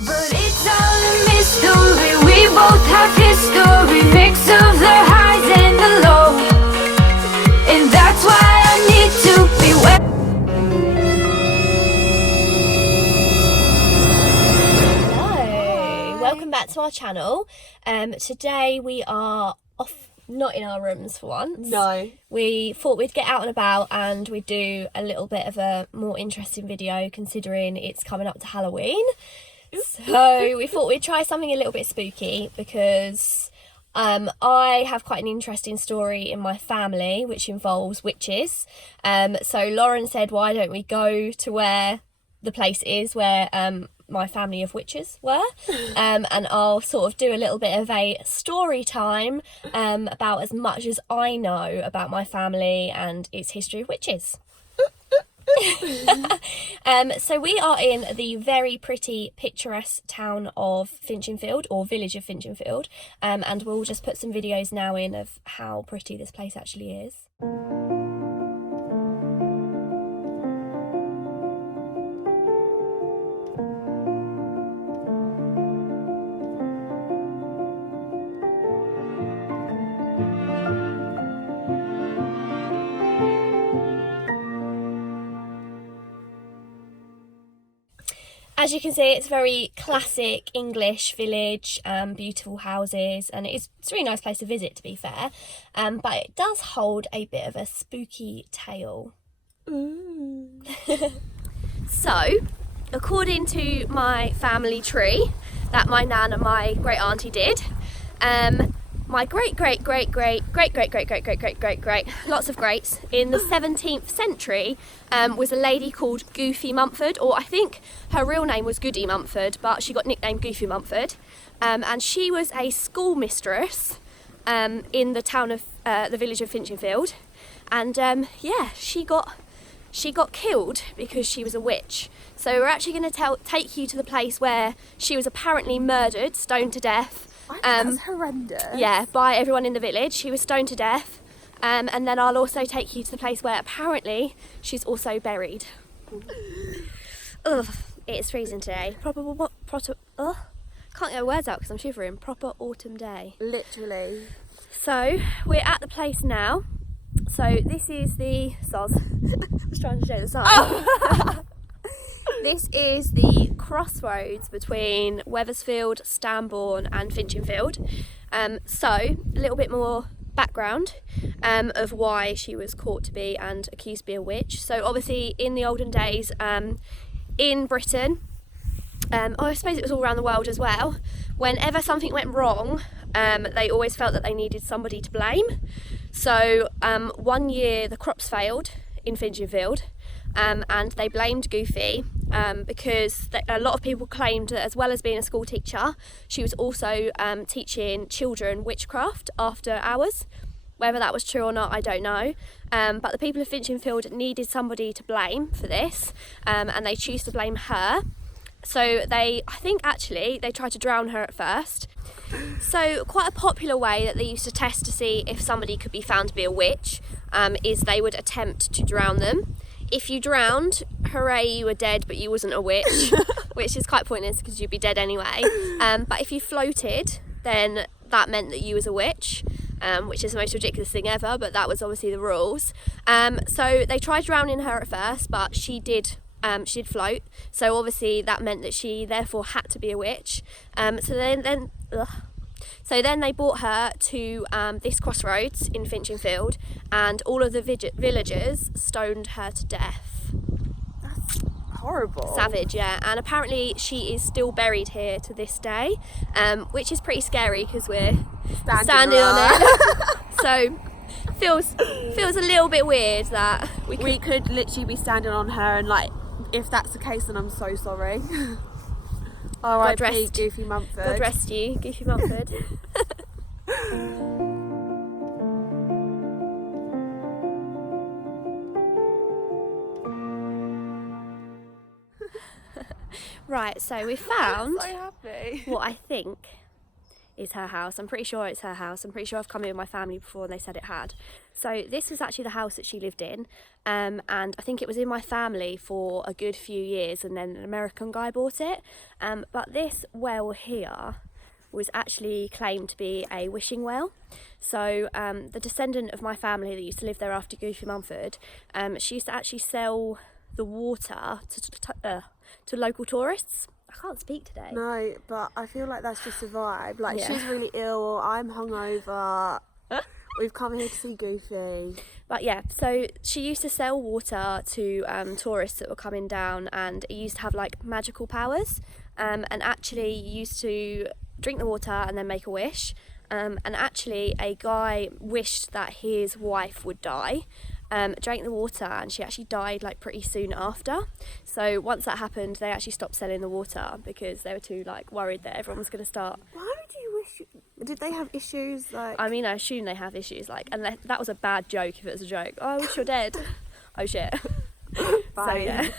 But it's all a mystery. We both have history, mix of the highs and the lows, and that's why I need to be where. Hello, welcome back to our channel. Today we are off, not in our rooms for once. No. We thought we'd get out and about and we'd do a little bit of a more interesting video considering it's coming up to Halloween. So we thought we'd try something a little bit spooky because I have quite an interesting story in my family which involves witches. So Lauren said, why don't we go to where the place is where my family of witches were, and I'll sort of do a little bit of a story time about as much as I know about my family and its history of witches. So we are in the very pretty picturesque town of Finchinfield, or village of Finchinfield, and we'll just put some videos now in of how pretty this place actually is. As you can see, it's a very classic English village, beautiful houses, and it's a really nice place to visit, to be fair. But it does hold a bit of a spooky tale. So, according to my family tree that my nan and my great auntie did, my great lots of greats in the 17th century was a lady called Goofy Mumford, or I think her real name was Goody Mumford, but she got nicknamed Goofy Mumford, and she was a schoolmistress in the town of the village of Finchinfield, and yeah, she got killed because she was a witch. So we're actually going to take you to the place where she was apparently murdered, stoned to death. That's horrendous. Yeah, by everyone in the village. She was stoned to death, and then I'll also take you to the place where apparently she's also buried. Ugh, it's freezing today. Can't get words out because I'm shivering. Proper autumn day. Literally. So we're at the place now. So this is the soz. I was trying to show the sign. Oh. This is the crossroads between Wethersfield, Stambourne and Finchinfield. So a little bit more background of why she was caught to be and accused to be a witch. So obviously in the olden days in Britain, I suppose it was all around the world as well, whenever something went wrong, they always felt that they needed somebody to blame. So one year the crops failed in Finchinfield, and they blamed Goofy because a lot of people claimed that as well as being a school teacher, she was also teaching children witchcraft after hours. Whether that was true or not, I don't know. But the people of Finchinfield needed somebody to blame for this, and they choose to blame her. So I think actually they tried to drown her at first. So quite a popular way that they used to test to see if somebody could be found to be a witch is they would attempt to drown them. If you drowned, hooray, you were dead, but you wasn't a witch, which is quite pointless because you'd be dead anyway. But if you floated, then that meant that you was a witch, which is the most ridiculous thing ever, but that was obviously the rules. So they tried drowning her at first, but she did float, so obviously that meant that she therefore had to be a witch. So then they brought her to this crossroads in Finchinfield, and all of the villagers stoned her to death. That's horrible. Savage, yeah. And apparently she is still buried here to this day, which is pretty scary because we're standing on it. So feels a little bit weird that we could literally be standing on her, and like, if that's the case, then I'm so sorry. R.I.P. Goofy Mumford. God rest you, Goofy Mumford. Right, so we found I'm so happy. what I think is her house. I'm pretty sure it's her house. I'm pretty sure I've come in with my family before and they said it had. So this was actually the house that she lived in, and I think it was in my family for a good few years, and then an American guy bought it. But this well here was actually claimed to be a wishing well. So the descendant of my family that used to live there after Goofy Mumford, she used to actually sell the water to local tourists. I can't speak today. No, but I feel like that's just a vibe. Like, she's really ill, I'm hungover, we've come here to see Goofy. But yeah, so she used to sell water to tourists that were coming down, and it used to have like magical powers, and actually you used to drink the water and then make a wish. And actually a guy wished that his wife would die, drank the water, and she actually died like pretty soon after. So once that happened, they actually stopped selling the water because they were too like worried that everyone was going to start. Why would you wish? Did they have issues? Like, I mean, I assume they have issues, like, and that was a bad joke if it was a joke. Oh, I wish you're dead. Oh shit. Bye. So yeah.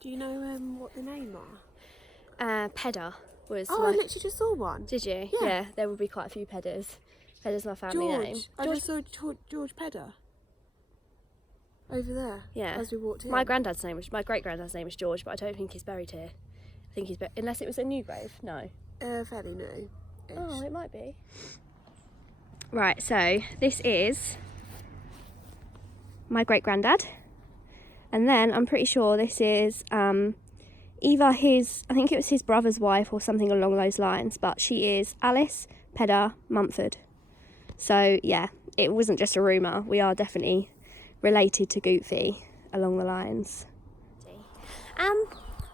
Do you know what the name are? Pedder was. Oh, I literally just saw one. Did you? Yeah. There would be quite a few Pedders. Pedder's my family name. I just saw George Pedder over there. Yeah. As we walked in. My great granddad's name was George, but I don't think he's buried here. I think he's unless it was a new grave. No. Fairly new. Oh, it might be. Right. So this is my great granddad, and then I'm pretty sure this is either I think it was his brother's wife or something along those lines, but she is Alice Pedder Mumford. So yeah, it wasn't just a rumour. We are definitely related to Goofy along the lines.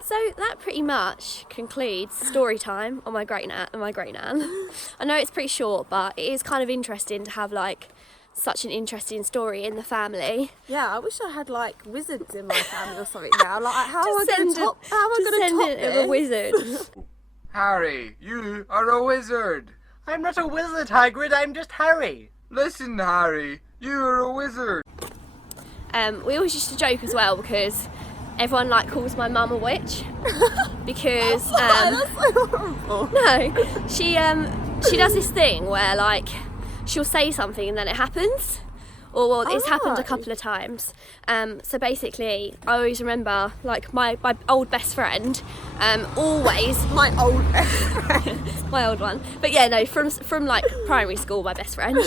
So that pretty much concludes story time on my great nan. I know it's pretty short, but it is kind of interesting to have like such an interesting story in the family. Yeah, I wish I had like wizards in my family or something now. Like, how am I going to top this? A wizard. Harry, you are a wizard. I'm not a wizard, Hagrid, I'm just Harry. Listen, Harry, you are a wizard. We always used to joke as well because everyone like calls my mum a witch because That's so horrible. no, she does this thing where like she'll say something and then it happens. Or it's happened a couple of times. So basically, I always remember like my old best friend, always My old best friend. my old one. But yeah, no, from like primary school, my best friend.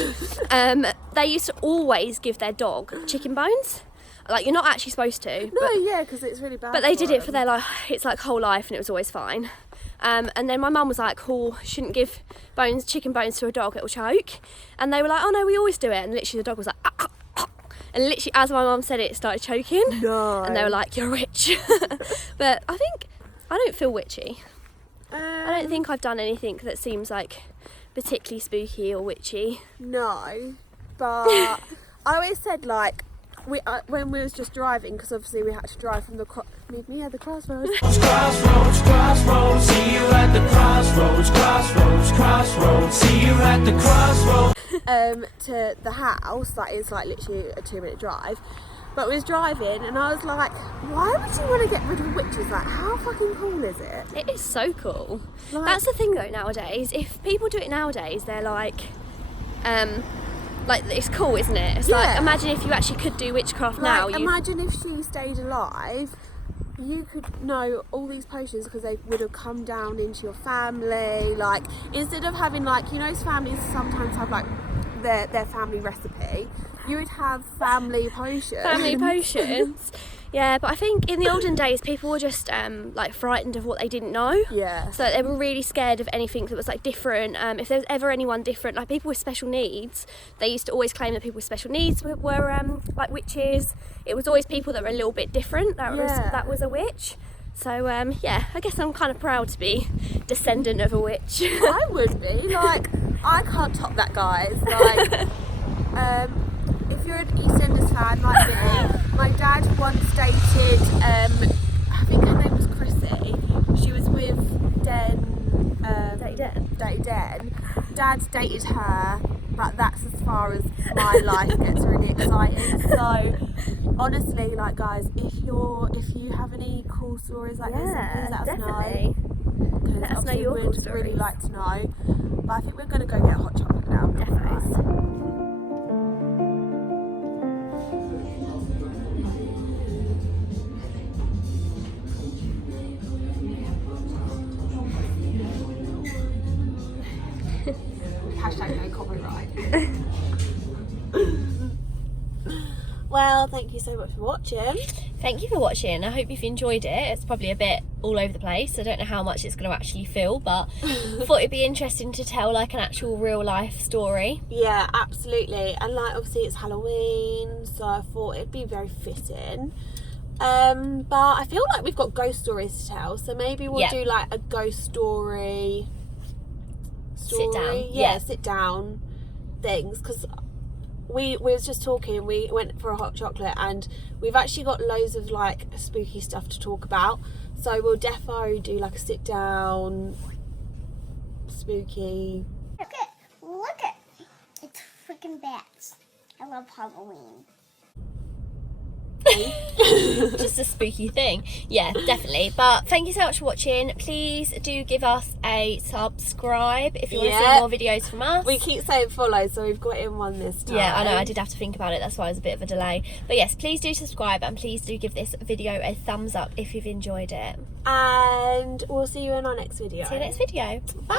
They used to always give their dog chicken bones. Like, you're not actually supposed to. No, yeah, because it's really bad. But they did it for their it's like whole life, and it was always fine. And then my mum was like, "Oh, shouldn't give chicken bones to a dog; it'll choke." And they were like, "Oh no, we always do it." And literally, the dog was like, "Ah, ah, ah." And literally, as my mum said it started choking. No. And they were like, "You're a witch." But I don't feel witchy. I don't think I've done anything that seems like particularly spooky or witchy. No, but I always said like when we was just driving, because obviously we had to drive from the meet me at the crossroads. Crossroads, crossroads, see you at the crossroads, crossroads, crossroads, see you at the crossroads. To the house that is like literally a 2-minute drive. But we was driving and I was like, why would you want to get rid of witches? Like, how fucking cool is it? It is so cool. Like, that's the thing though nowadays. If people do it nowadays, they're like it's cool, isn't it? It's like, imagine if you actually could do witchcraft now. Imagine if she stayed alive, you could know all these potions because they would have come down into your family. Like, instead of having like, you know, families sometimes have like their family recipe, you would have family potions. Family potions. Yeah, but I think in the olden days people were just like frightened of what they didn't know. Yeah. So they were really scared of anything that was like different. If there was ever anyone different, like people with special needs, they used to always claim that people with special needs were like witches. It was always people that were a little bit different that was a witch. So yeah, I guess I'm kind of proud to be descendant of a witch. I would be. Like, I can't top that, guys. Like, if you're an EastEnders fan like me, my dad once dated, I think her name was Chrissy. She dad's dated her, but that's as far as my life gets really exciting. So honestly, like guys, if you have any cool stories like this, then please let us know. Because Let us know your we'd cool really stories. like to know. But I think we're going to go get a hot chocolate now. Definitely. Hashtag no copyright. Well, thank you so much for watching. Thank you for watching. I hope you've enjoyed it. It's probably a bit all over the place. I don't know how much it's going to actually fill, but thought it'd be interesting to tell like an actual real life story. Yeah, absolutely. And like obviously it's Halloween, so I thought it'd be very fitting. But I feel like we've got ghost stories to tell, so maybe we'll do like a ghost story. Sit down. Yeah, sit down things, because we was just talking, we went for a hot chocolate and we've actually got loads of like spooky stuff to talk about, so we'll defo do like a sit down spooky. Look at it's freaking bats. I love Halloween. Just a spooky thing. Yeah, definitely. But thank you so much for watching. Please do give us a subscribe if you want to see more videos from us. We keep saying follow, so we've got in one this time. Yeah, I know, I did have to think about it, that's why there's a bit of a delay. But yes, please do subscribe and please do give this video a thumbs up if you've enjoyed it. And we'll see you in our next video. See you next video. Bye.